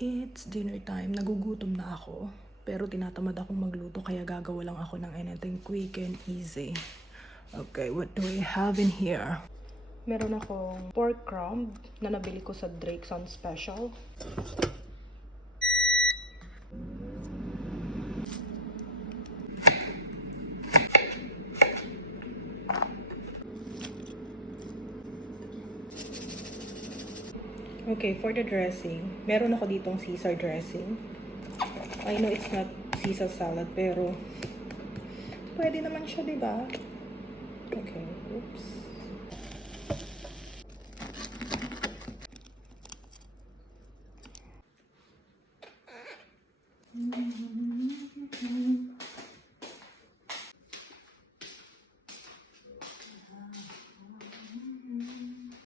It's dinner time. Nagugutom na ako. Pero tinatamad akong magluto kaya gagawa lang ako ng anything quick and easy. Okay, what do we have in here? Meron akong pork crumb na nabili ko sa Drake's on Special. Okay, for the dressing, meron ako ditong Caesar dressing. I know it's not Caesar salad, pero pwede naman siya, diba? Okay, oops.